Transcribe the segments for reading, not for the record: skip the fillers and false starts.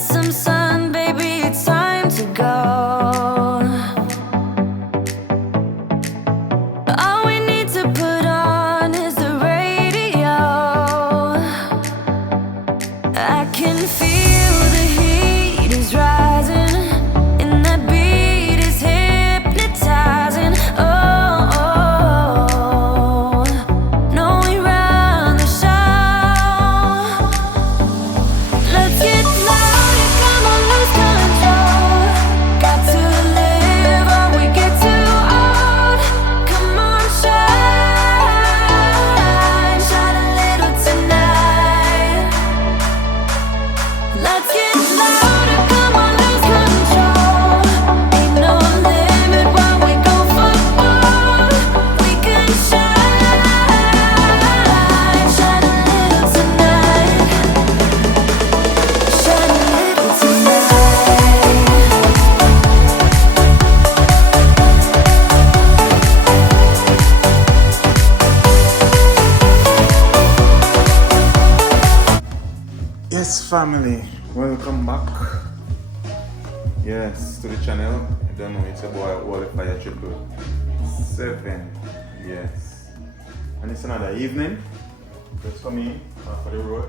some sun, baby, it's time to go. All we need to put on is the radio. I can feel the heat is rising, and that beat is hypnotizing. Oh, oh, no, we run the show. Let's get louder, come on, lose control. Got to live or we get too old. Come on, shine, shine a little tonight. Let's get louder, come on, lose control. Ain't no limit while we go for gold. We can shine, shine a little tonight. Shine a little tonight. Yes, family, welcome back. Yes, to the channel. I don't know, it's a boy Wally Fire 777. Yes, and it's another evening. Just for me, off of the road,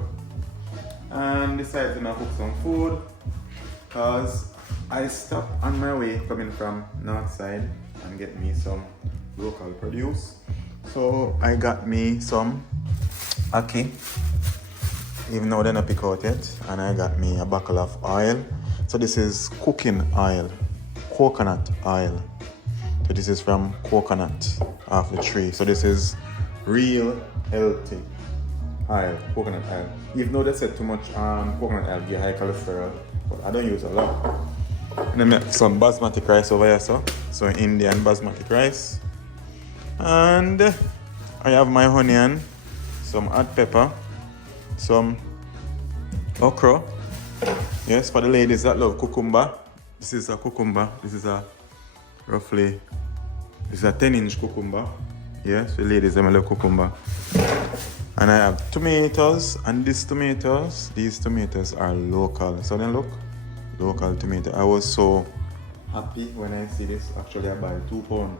and decided to cook some food because I stopped on my way coming from north side and get me some local produce. So I got me some ackee, even though they're not picked out yet, and I got me a bottle of oil. So this is cooking oil, coconut oil. So this is from coconut off the tree. So this is real healthy oil, coconut oil. Even though they said too much coconut oil give high cholesterol, but I don't use a lot. And I make some basmati rice over here, so Indian basmati rice. And I have my onion, some hot pepper, some okra. Yes, for the ladies that love cucumber. This is a cucumber. This is a 10-inch cucumber. Yes, for the ladies that love cucumber. And I have tomatoes, and these tomatoes are local. So then look, local tomato. I was so happy when I see this. Actually, I buy 2 pounds.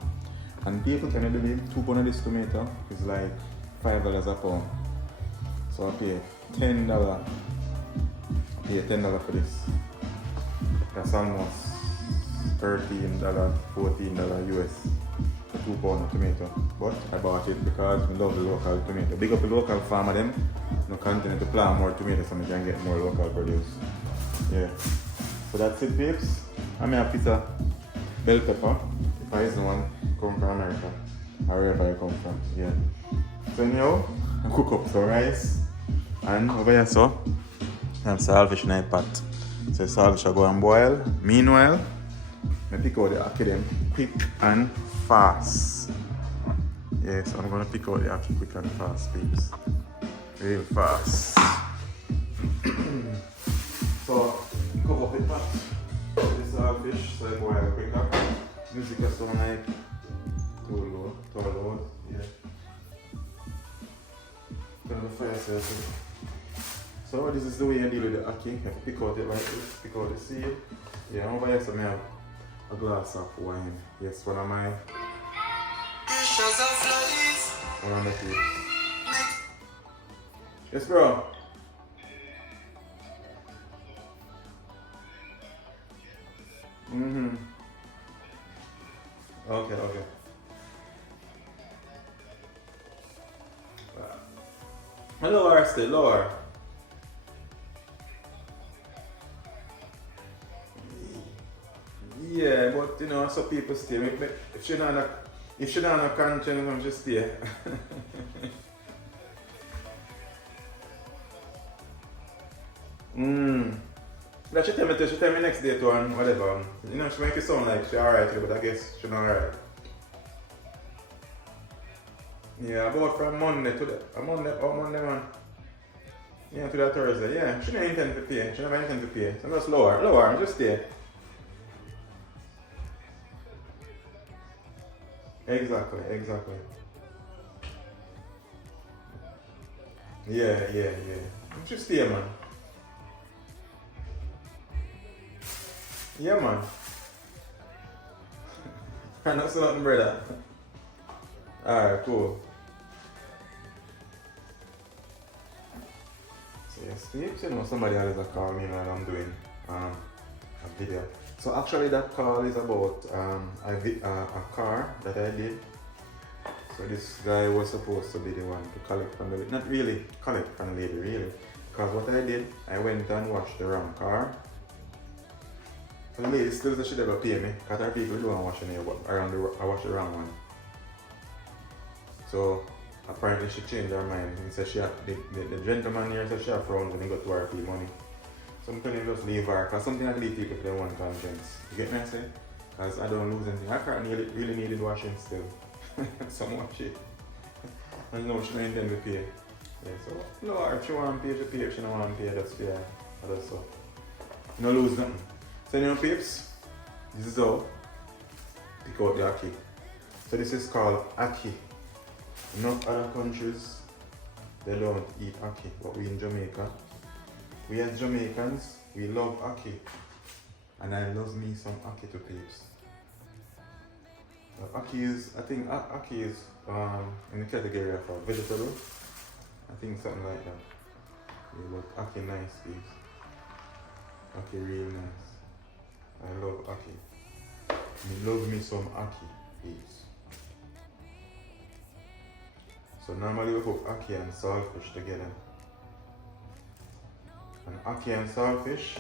And people can believe 2 pounds of this tomato is like $5 a pound. So I pay $10. I pay $10 for this. That's almost $13, $14 US for 2 pounds of tomato. But I bought it because I love the local tomato. Big up the local farmer them. No continue to plant more tomatoes so I can get more local produce. Yeah. So that's it, babes. I may have pizza bell pepper. If I is the one come from America. Or wherever I come from. Yeah. So anyhow, I cook up some rice. And over here, so I have saltfish in a pot. So saltfish I go and boil. Meanwhile, I pick out the ackee them quick and fast. Yes, I'm gonna pick out the ackee quick and fast, peeps. Real fast. So cook up the pot. The saltfish so I boil quicker. Music is so like too low. Yeah. Turn the fire circle. So this is the way I deal with the ackee. I pick out it like this, pick out the seed. Yeah, over here so I have a glass of wine. Yes, one of the tips. Yes, bro. Okay. Lower still, lower. Yeah, but you know, some people stay. If she not a conscience, I'm just stay. That she tell me next day to and whatever. You know, she make it sound like she alright, but I guess she not alright. Yeah, about from Monday to Monday man. Yeah, to that Thursday. Yeah, she don't intend to pay. She never intend to pay. So just lower, just stay. Exactly. Yeah. Just stay, man. Yeah, man. I know something, brother. Alright, cool. So yes, peeps, you know, somebody else a call me while I'm doing a video. So actually that call is about a car that I did. So this guy was supposed to be the one to collect from the lady. Not really collect from the lady, really. Because what I did, I went and washed the wrong car. So the lady still said she never pay me because her people don't wash any around I wash the wrong one. So apparently she changed her mind. He said the gentleman here said she had frowned when he got to her pay money. So I'm telling just leave her because something I leave people if they want conscience. You get me I say? Because I don't lose anything. Her car really needed washing still. So much it. And no, she don't intend to pay. Yeah, so no, if she want to pay, she pay. If she don't want to pay, that's fair. That's so. No lose nothing. So you know peeps, this is how pick out the ackee. So this is called ackee. In other countries, they don't eat ackee, but we in Jamaica, we as Jamaicans, we love ackee. And I love me some ackee to peeps. Ackee is, I think ackee is in the category of a vegetable. I think something like that. Yeah, but ackee nice peeps. Ackee real nice. I love ackee. Me love me some ackee peeps. So normally we cook ackee and saltfish together. And ackee and saltfish,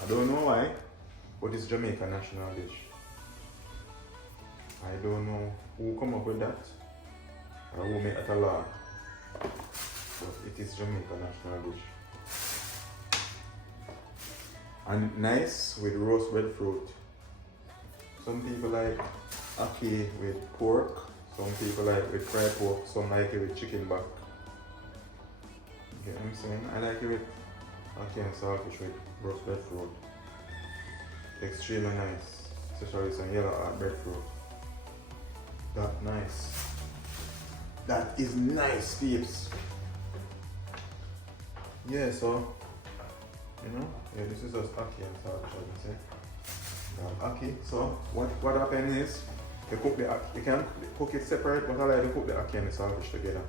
I don't know why, but it's Jamaican national dish. I don't know who come up with that or who made it a law, but it is Jamaican national dish. And nice with roast breadfruit. Some people like ackee with pork, some people like with fried pork, some like it with chicken back. You get what I'm saying? I like it with ackee and saltfish with roast breadfruit. Extremely nice, especially some yellow heart breadfruit. That nice. That is nice, peeps. Yeah, so you know, yeah, this is just ackee and saltfish, I can say. Ackee. So what happens is you cook the ackee. You can cook it separate, but I like to cook the ackee and the saltfish together.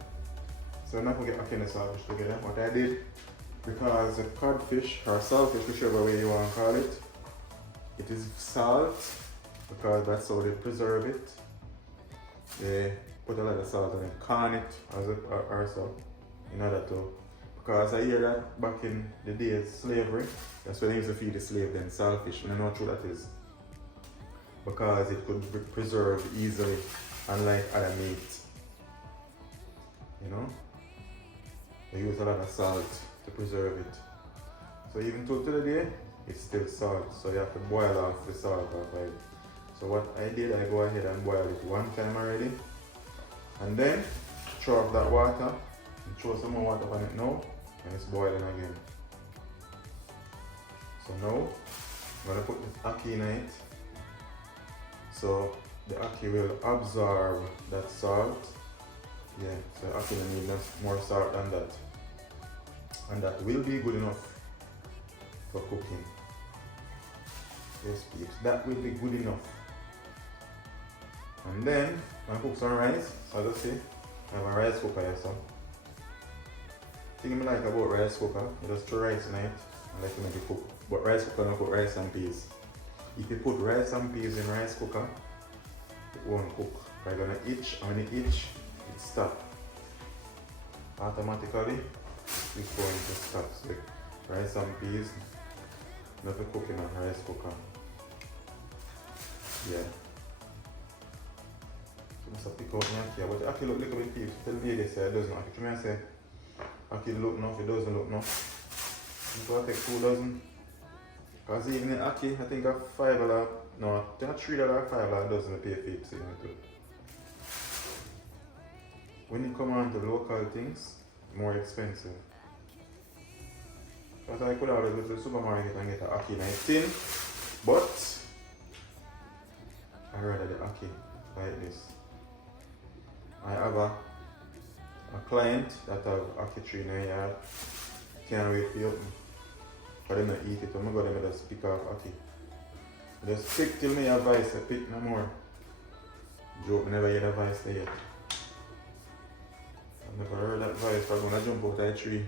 So I'm not gonna get ackee and the saltfish together. What I did, because the codfish or saltfish, whichever way you want to call it, it is salt because that's how they preserve it. They put a lot of salt on it, can it or so in order to. Because I hear that back in the days slavery, that's when they used to feed the slave then saltfish, and I know how true that is. Because it could be preserved easily, unlike other meat. You know? They use a lot of salt to preserve it. So even to today, it's still salt, so you have to boil off the salt off of it. So what I did, I go ahead and boil it one time already, and then throw off that water, and throw some more water on it now, and it's boiling again. So now, I'm going to put this ackee in it, so the ackee will absorb that salt. Yeah, so ackee will need more salt than that, and that will be good enough for cooking. Yes, peeps, that will be good enough. And then I cook some rice. So just see, I have a rice cooker here. So the thing I like about rice cooker, you just throw rice in it and let it make it cook. But rice cooker don't put rice and peas. If you put rice and peas in rice cooker, it won't cook. It's gonna itch, and when it itch, it stops. Automatically, it's going to stop. So rice and peas, not to cook in a rice cooker. Yeah. So pick out my ackee, but the ackee look little bit peeps. Tell me they say it doesn't ackee. To me I say ackee look enough, it doesn't look enough. So I take 2 dozen. Because even the ackee, I think a $5, no, I think a $3 or $5 dozen pay peeps in it too. When you come on to local things, more expensive. Because I could always go to the supermarket and get an ackee in a tin, but I rather the ackee like this. I have a client that have ackee tree in her yard. Can't wait for you open. For them to eat it. When I go them just pick off ackee. Just pick till me advice, I pick no more. Joke, never hear advice there yet. I've never heard that advice, I'm gonna jump out of a tree.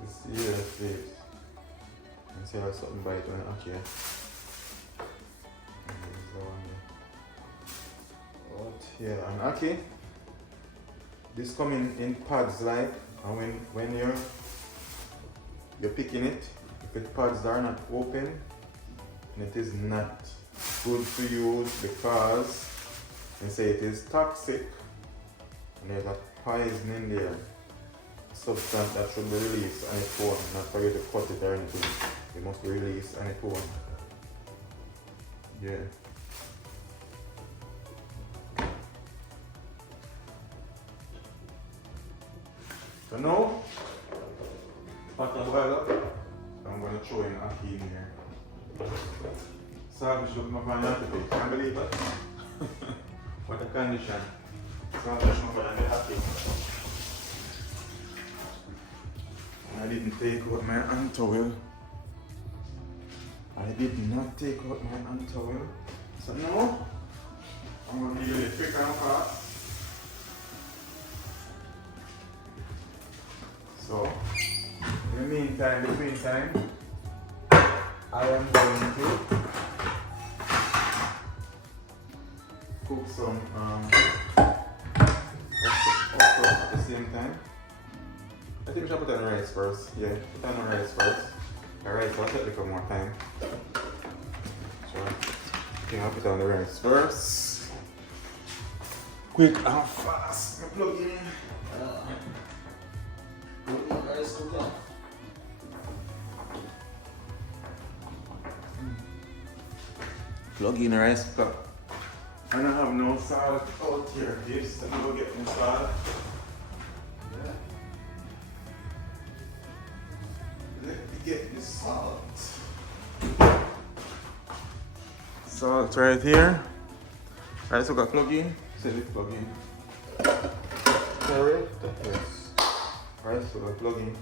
Let's see here, please. Let's see how something bite on it. Okay. What here? And okay. This come in pads like, and when you're picking it, if the pads are not open, and it is not good to use because they say it is toxic and there's a poison in there, substance that should be released on its own, not for you to cut it or anything. It must be released on its own. Yeah. So now, pot of boil up, I'm going to throw in ackee in here. Saltfish look my pan out of it. Can't believe it. What a condition. Saltfish my pan and ackee. I didn't take out my hand towel. I did not take out my hand towel. So now, I'm going to do it quick and fast. So, in the meantime, between time, I am going to cook some okra at the same time. I think we should put on the rice first. Yeah, put on the rice first. The rice will take a little more time. So, I think I'll put on the rice first. Quick and fast. Plug in. Rice cooker. Plug in the rice cooker. I don't have no salt out here, babes. Let me go get my salt. Yeah. Let me get the salt. Salt right here. Rice cooker plug in. Set it plug in. Sorry. Yes. Rice cooker plug in.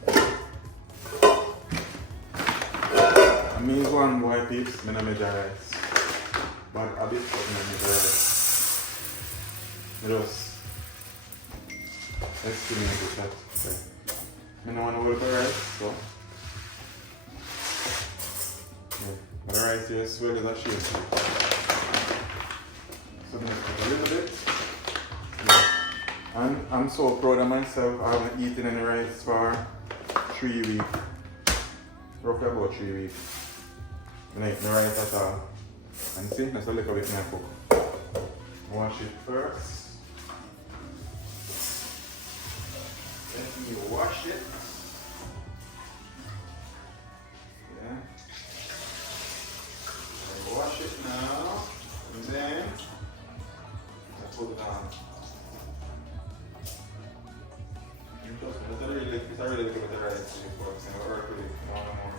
I mean one boy peeps, I don't measure rice. But a bit of measure rice. I just estimate it that. Okay. I don't want to work the rice, so. Yeah. But the rice here is swell as a shape. So I'm going to put a little bit. Yeah. And I'm so proud of myself. I haven't eaten any rice for 3 weeks. Roughly about 3 weeks. I don't eat no rice at all. And see, let's look at it in my cook. Wash it first. Let me wash it. Yeah. I wash it now. And then I put it on. It's a really good with the rice before it's going to work with it. No more.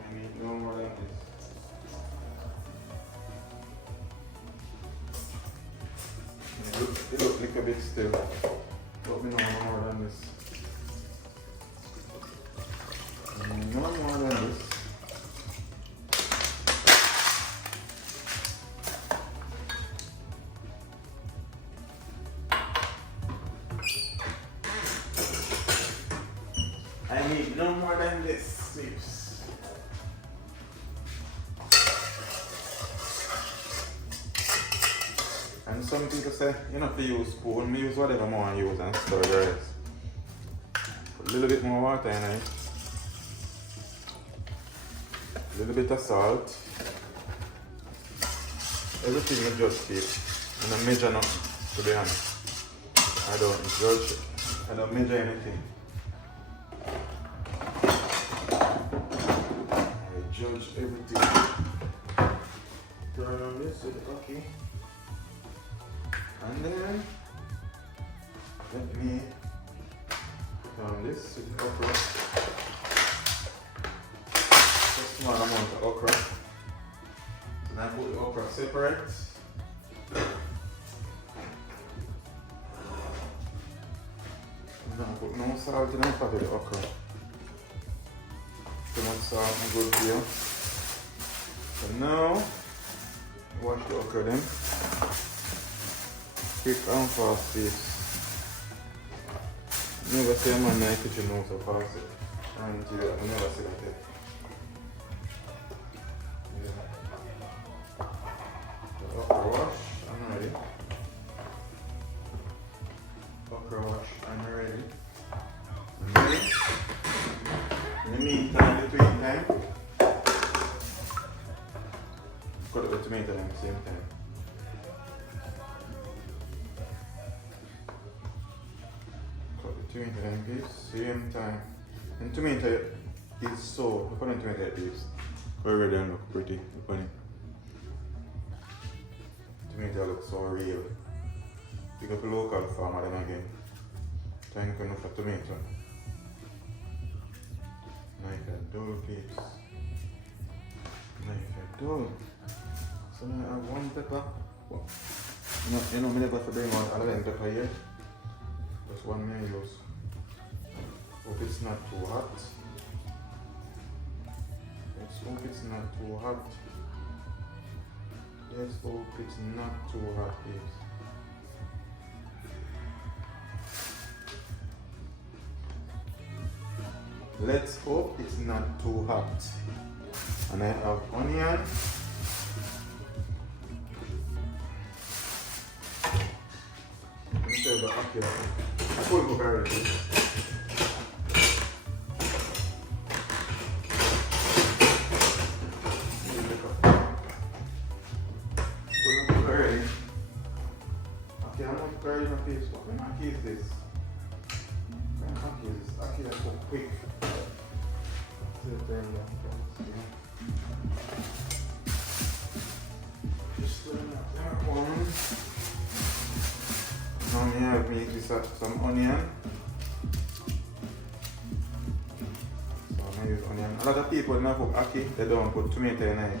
I need no more than this. It looks like a bit still. But we no more than this. No more than this. I need no more than this, please. And some people say, you don't have to use spoon, use whatever more I use and stir the rice. Put a little bit more water in it. A little bit of salt. Everything you just keep. And I measure nothing, to be honest. I don't judge, I don't measure anything. Judge everything. Turn on this with the ackee. And then let me put on this with the okra. Just a small amount of okra. And I put the okra separate. And I put no salt in the pot of the okra. Too much salt and good for you. So now, wash the okra then. Quick and fast this. Never say a man in the kitchen knows so fast. And I never say that. Yeah. The okra wash and ready. Okra wash and ready. And then, in the meantime, between time, cut the tomato at the same time. Tomato and peas, same time. And tomato is so, look on the tomato peas. Very ready and look pretty, look on it. Tomato looks so real. Pick up a local farmer then again. Thank you for tomato. Like a dough peas. Like a dough. So now I have one pepper. Well, you know, I never bring out all of them pepper here. Just one may use. Hope it's not too hot. Let's hope it's not too hot. Let's hope it's not too hot, please. Let's hope it's not too hot. And I have onion. Instead of the ackee, I put it already. Okay, I'm not curry my face. What kind of ackee is this? What kind of ackee is this? Ackee that's so quick. Just put that one. Now we have me just some onion. So I'm gonna use onion. A lot of people now cook ackee, they don't put tomato in it.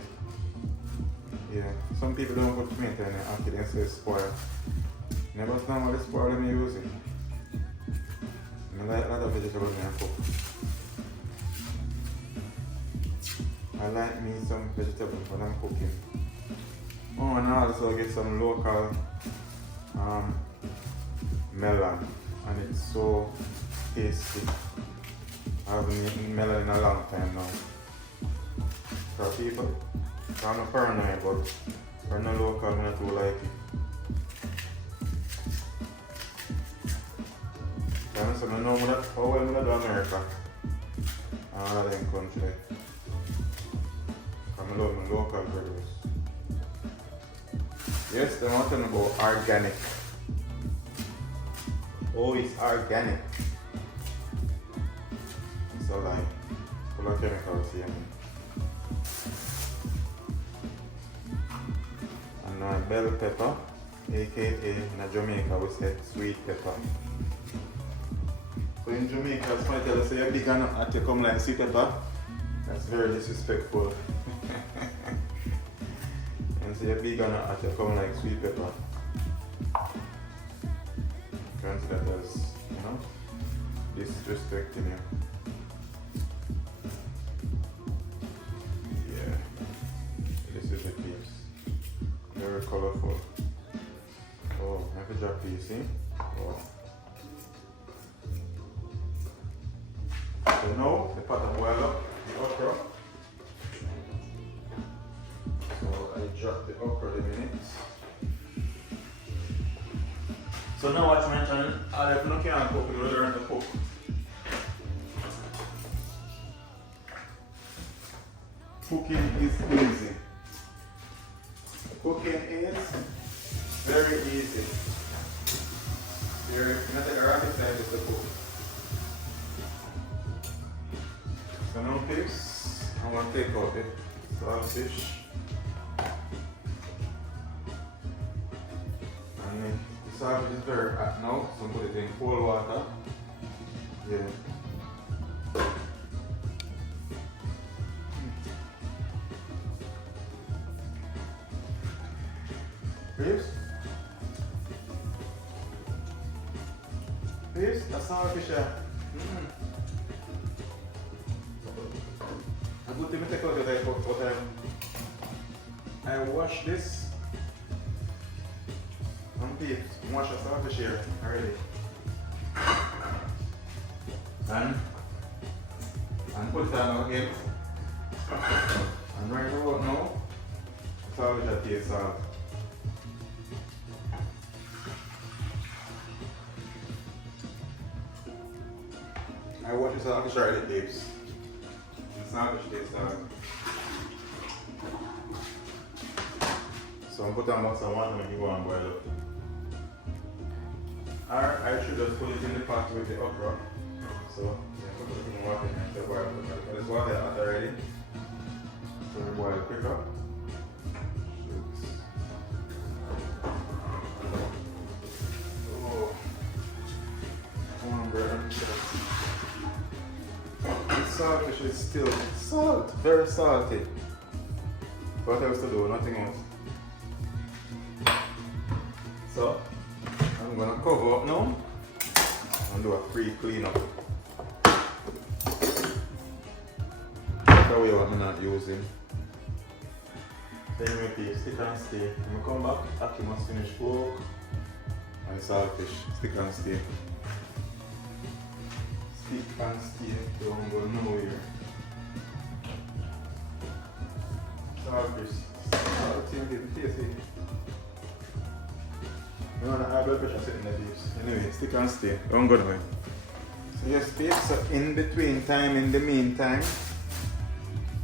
Yeah, some people don't put tomato in it ackee, they say it's spoiled. Never know what it's spoiled when you use it. I like a lot of vegetables when I cook. I like me some vegetables when I'm cooking. Oh, and I also get some local melon, and it's so tasty. I haven't eaten melon in a long time now. For people, I'm not paranoid, but for no local, I don't too like it. So I know how well I do America and all of them country. I love my local produce. Yes, they want to know about organic. Oh, it's organic. So like, full of chemicals here. And bell pepper, aka in Jamaica we say sweet pepper. So in Jamaica, it's funny to say you're big enough at you come like sweet pepper. That's very disrespectful. And so you're big enough at you come like sweet pepper. Consider that as, you know, disrespecting you. Yeah. This is the piece. Very colorful. Oh, I have a drop piece, see? Oh. So now the pot of boil up the okra. So I drop the okra in minutes. So now what you mentioned, if you can't cook, you learn to cook. Cooking is easy. Cooking is very easy. You're not take a rocket scientist to cook. So now peeps, I'm going to take out the saltfish. And the saltfish is very hot now, so put it in cold water. Yeah. Peeps? Peeps, the saltfish. A good thing to take out that I wash this and peeps. Wash the saltfish here already. And put it on again. And right about now, saltfish that taste salt. I wash the saltfish already, peeps. The saltfish taste salt. So I'm putting about some water when you go and boil up. Or I should just put it in the pot with the okra. So yeah, put it in water and the boil. But it's water hot already. So we boil quicker. Oh, come on, bro. The saltfish is still salt, very salty. What else to do? Nothing else. So I'm gonna cover up now and do a pre-cleanup. That's the way what I'm not using. Then we take stick and stay. When we come back, ackee must finish pork and saltfish. Stick and stay. Stick and stay. Don't go nowhere. Saltfish. Salty and getting tasty. You know, the high blood pressure sitting in the beefs. Anyway, stick and stay. Don't go nowhere. So yes, peeps, so in between time, in the meantime,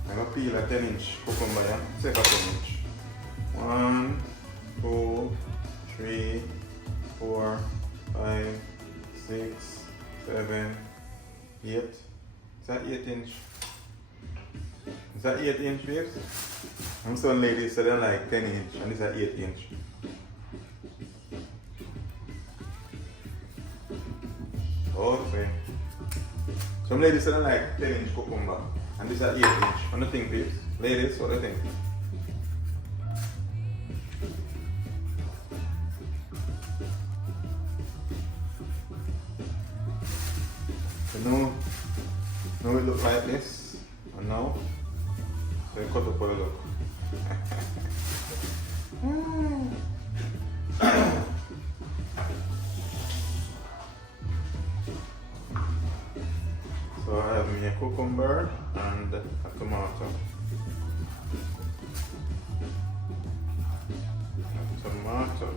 I'm going to peel a 10-inch cucumber here. Take a 10-inch. 1, 2, 3, 4, 5, 6, 7, 8. Is that 8-inch? Is that 8-inch, peeps? I'm some ladies so they like 10-inch and this is 8-inch. Okay. Some ladies say they like 10-inch cucumber and this is 8-inch. What do you think, peeps? Ladies, what do you think? So now it looks like this, and now so you cut up for the look. So I have me a cucumber and a tomato. Tomato.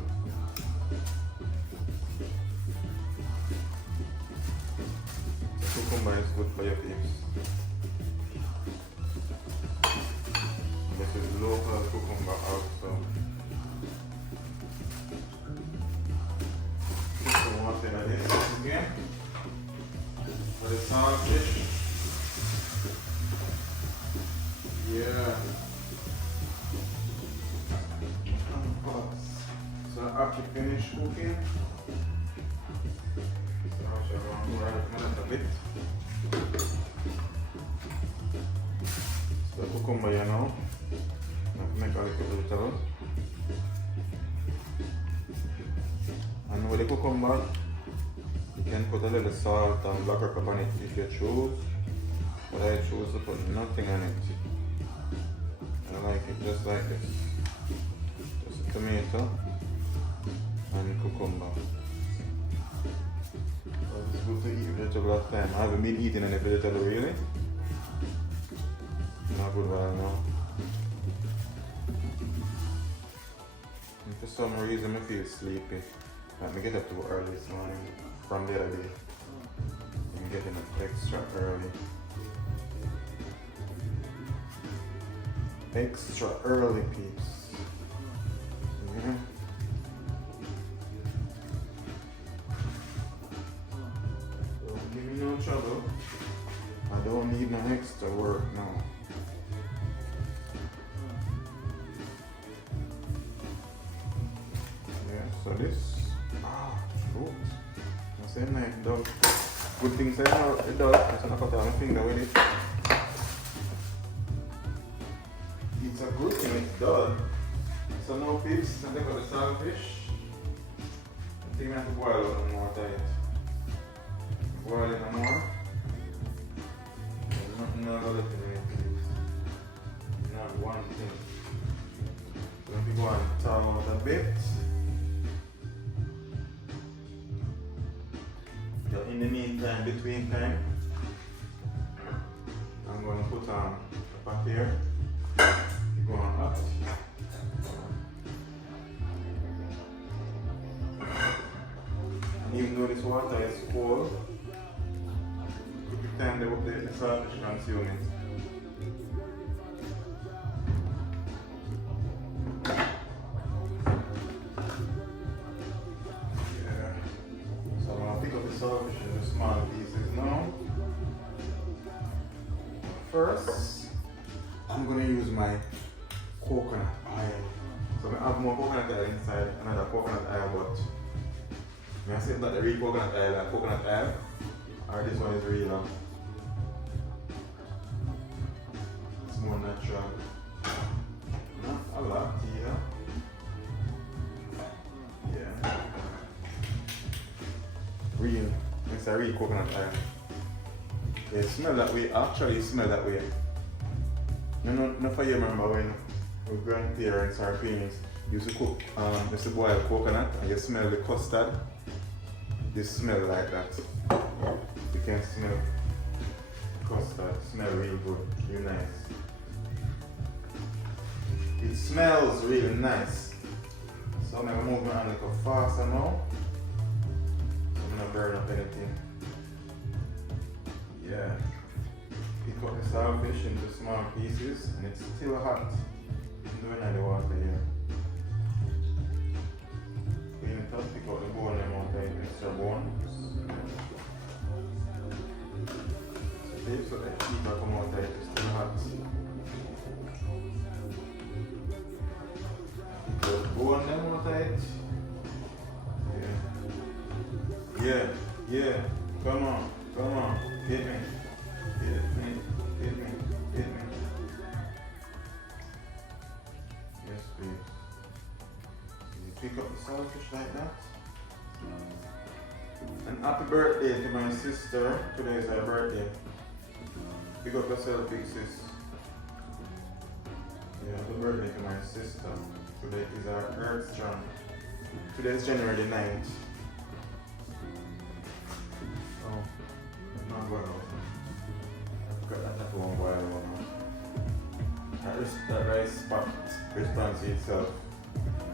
The cucumber is good for your peeps. This is local cucumber also. Put some water in this again. For the saltfish. Yeah. So after finish cooking, so I shall run a bit. So the cucumber, you know, make a little vegetable. And with the cucumber, you can put a little salt and black pepper on it if you choose. But I choose to put nothing on it. I like it just like this. Just a tomato and cucumber. So it's good to eat vegetable all the time. I haven't been eating any vegetable really. Not good while now. And for some reason I feel sleepy. Let me get up too early this morning from the other day. I'm getting up extra early. Extra early, peeps. Yeah. Don't give me no trouble. I don't need no extra work now. Yeah, so this. Fruit. I say nice, it does. Good things I know it does. I should not cut out my finger with it. It's a good thing it's done. So now peeps, I take out the saltfish. I think we have to boil a little more tight. Boil it more. There's nothing else to do with it. So in the meantime, between time, I'm going to put on a pot here. Keep going up. And even though this water is cold, every time the saltfish consume it. Yeah. So I'm going to pick up the saltfish in the small pieces now. First, I'm going to use my coconut oil. So I have more coconut oil inside, another coconut oil, but I say that the real coconut oil and coconut oil, or this one is real. It's more natural. Not a lot here. Yeah. Real. It's a real coconut oil. It smells that way. Actually, it smells that way. Not for you remember when our grandparents or parents used to cook, used to boil coconut and you smell the custard. They smell like that. You can smell custard. Smell really good, really nice. It smells really nice. So I'm gonna move my hand a little faster now. So I'm gonna burn up anything. Yeah. Pick up the saltfish into small pieces and it's still hot. Even in the water here. Clean it up, pick out the bone and out the extra bone. So this so that keep it come out there, it's still hot. Pick out the bone and out it. Yeah. Come on. Hit me. Yes, please. You pick up the saltfish like that. And happy birthday to my sister. Today is her birthday. Pick up yourself, big sis. Yeah, happy birthday to my sister. Today is our Earth Strong. Today is January the 9th. Not boil out. I forgot that won't boil out. That rice pot responds to itself.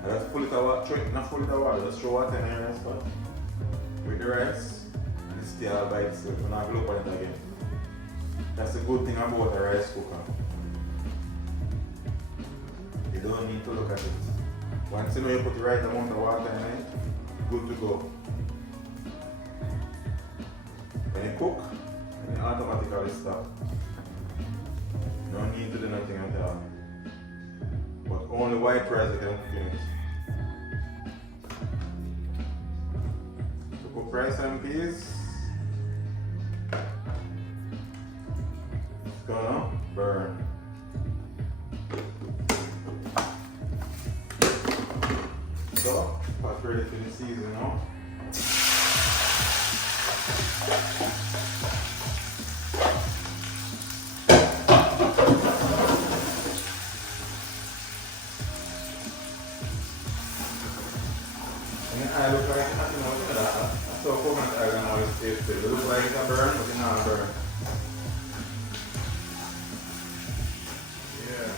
I just pull it out, not full it of water, just throw water in the rice pot with the rice and it stays all by itself. You don't have to look at it again. That's the good thing about a rice cooker. You don't need to look at it. Once you know you put the right amount of water in it, good to go. When you cook, it automatically stop. No need to do nothing at all. But only white rice you can cook in it. So cook rice and peas. It's gonna burn. So, pot ready for the season now. I look like nothing else for that. I saw coconut oil and all this taste. It looks like it's a burn, but it's not a burn. Yeah.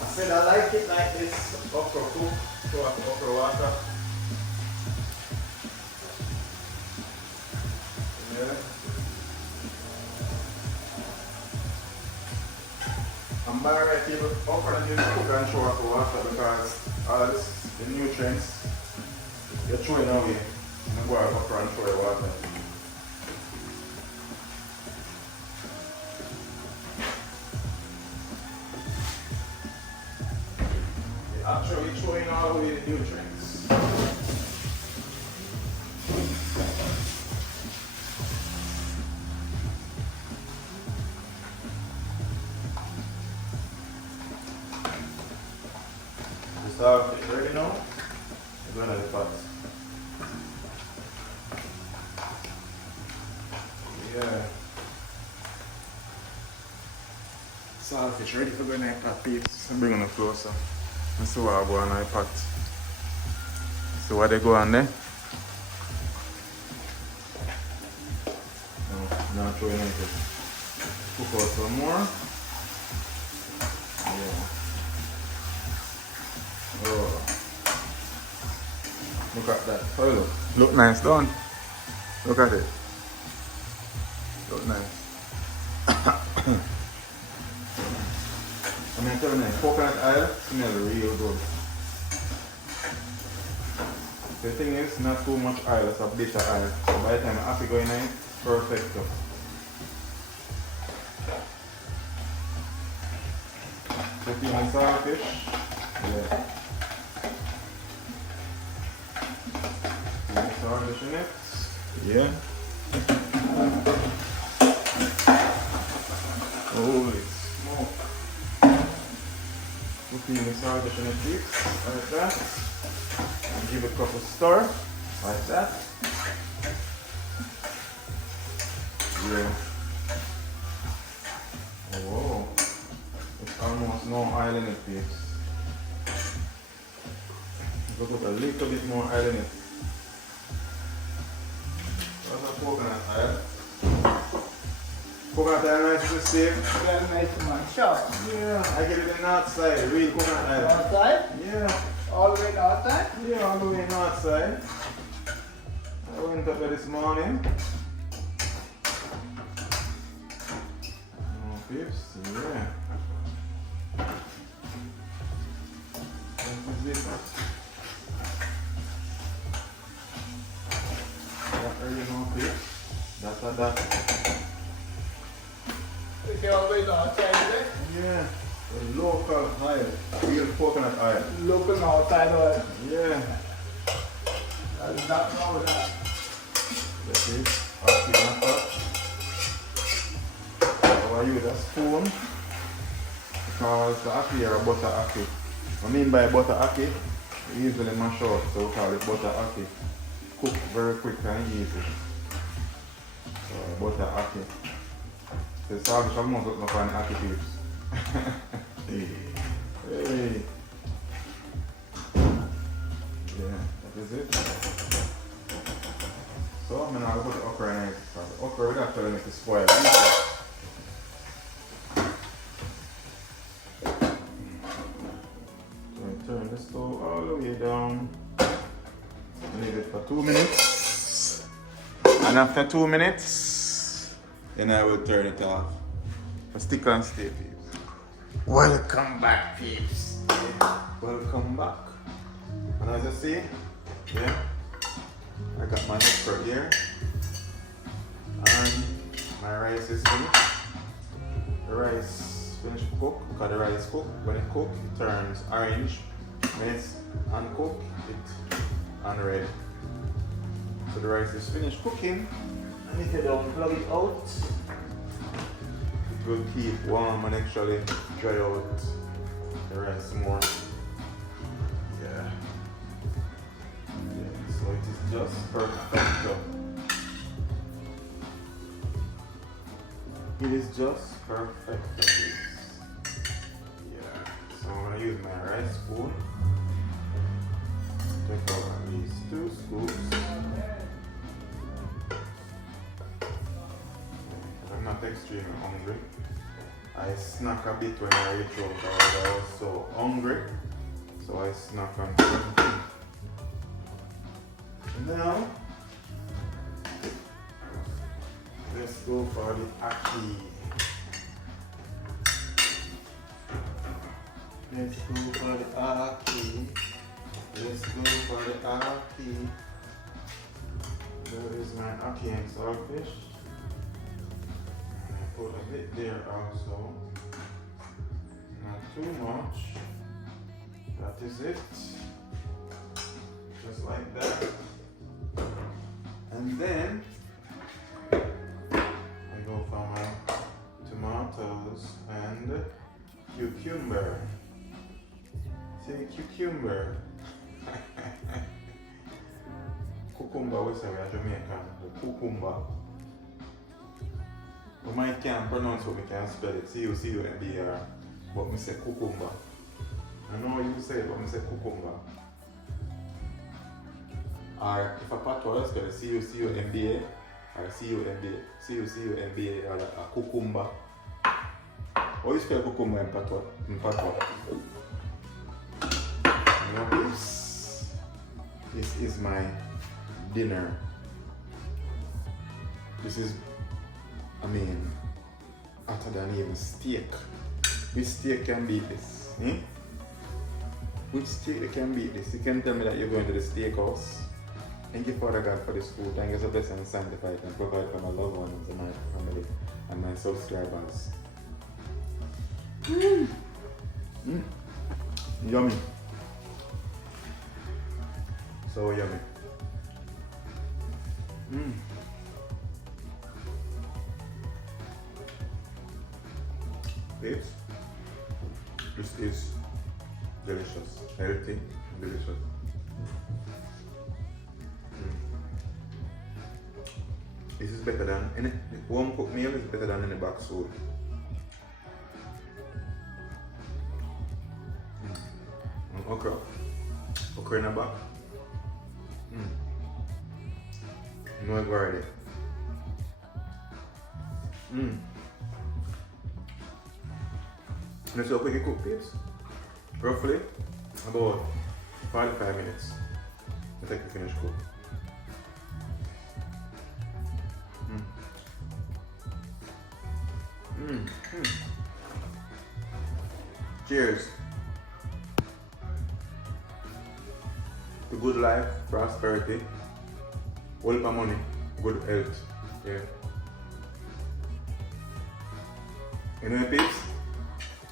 I said I like it like this, okra cook, so I put okra water. Yeah. And by right, you okra need to cook and throw out the water because all this, the nutrients, you're throwing away. You go out okra and throw the water. Actually throwing all away the nutrients. The saltfish ready now. We're going to the pot. Yeah. Saltfish ready for going to the pot, please. I'm bringing it closer. Let's see what I go on my pot. See what they go on there. No, not throwing it. Cook out some more. Yeah. Oh. Look at that. How it look? Look nice, don't? Look at it. Look nice. I'm telling you, coconut oil smells real good. The thing is, not too much oil, it's a bit of oil. So by the time I have to go in it, it's perfect. Put in the saltfish. Yeah. Saltfish in it. Yeah. Holy smoke. Put in the saltfish in the chips, like that. And give it a couple stir, like that. Yeah. Whoa. It's almost no oil in it, peeps. Put a little bit more oil in it. That's a coconut oil. Coconut oil nice to see. Yeah, nice man. Sure. Yeah, I get it in the outside, real coconut oil. Outside? Yeah. All the way outside? Yeah, all the way outside. I went up there this morning. Oh, peeps, yeah. This is it. That early no peeps. That's a that. It's all the way outside, is it? Yeah. The local oil. Real coconut oil. Local outside oil. Yeah. That's not wrong with that. That's it. Ackee on top. So I use a spoon. Because the ackee are butter ackee. What I mean by butter ackee, we usually mash out, so we call it butter ackee. Cook very quick and easy. So butter ackee. The saltfish have most of the ackee peeps. Hey. Yeah, that is it. So I'm gonna put the okra in it. The okra will actually make it spoil. Turn the stove all the way down. Leave it for 2 minutes. And after 2 minutes, then I will turn it off. Stick and stay, peeps. Welcome back, peeps. Yeah. Welcome back. And as you see, yeah, I got my okra here. And my rice is finished. The rice finished cook, because the rice cook. When it cooks, it turns orange. When it's uncooked, it's unred. So the rice is finished cooking, and if you don't plug it out, it will keep warm and actually dry out the rice more. Yeah. So it is just perfect. It is just perfect. Yeah. So I'm gonna use my rice spoon. Take out at least 2 scoops. I'm not extremely hungry. I snack a bit when I reach out because I was so hungry. So I snack on something. Now, let's go for the ackee. Let's go for the ackee. Let's go for the ackee. There is my ackee and saltfish. And I put a bit there also. Not too much. That is it. Just like that. And then I go for my tomatoes and cucumber. Say cucumber. Cucumber, we say we are Jamaican. The cucumber. We might can't pronounce what we can spell it. C-U-C-U-M-B-R. But we say cucumber. I know you say it, but I say cucumber. Or if a patois, it's going to C-U-C-U-M-B-A or C-U-M-B-A or a cucumber. How you spell cucumber in patois? You know this is my dinner. This is, I mean, hotter than even steak. Which steak can beat this? Hmm? Which steak can beat this? You can tell me that you're going to the steakhouse. Thank you, Father God, for this food. Thank you for blessing and sanctify it and provide for my loved ones and my family and my subscribers. Yummy. So yummy. Babes, this is delicious, healthy, delicious. This is better than any home cooked meal is better than any box food. Okra in a box. No egg already. Let's see how quick you cook, babes. Roughly about 45 minutes. I think we finish cook. Cheers to good life, prosperity, all my money, good health. Yeah. Anyway, peeps,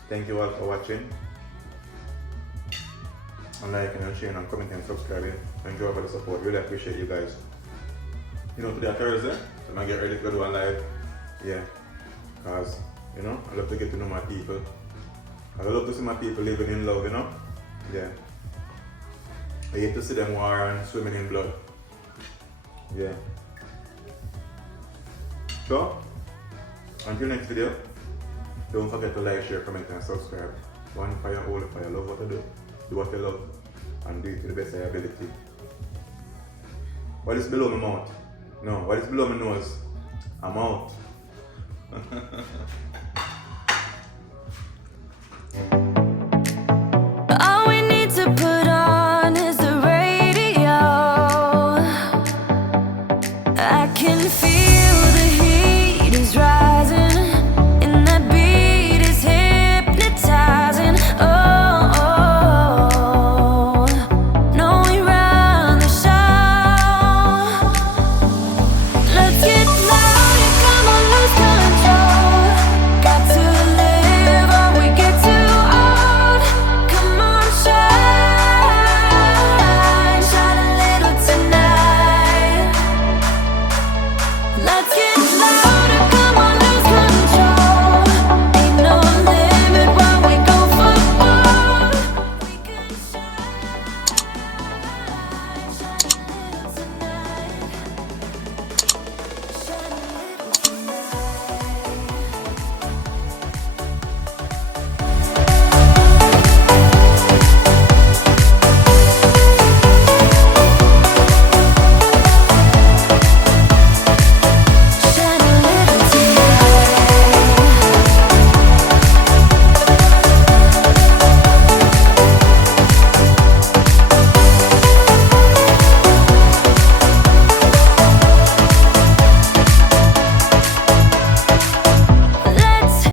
thank you all for watching. And liking and sharing and commenting and subscribing. Thank you all for the support. Really appreciate you guys. You know, today is Thursday, so I'm get ready to go do a live. Yeah. Because, you know, I love to get to know my people. I love to see my people living in love, you know? Yeah. I hate to see them war and swimming in blood. Yeah. So, until next video, don't forget to like, share, comment and subscribe. One fire, hold fire. Love what I do. Do what you love. And do it to the best of your ability. What is below my mouth? No, what is below my nose? I'm out.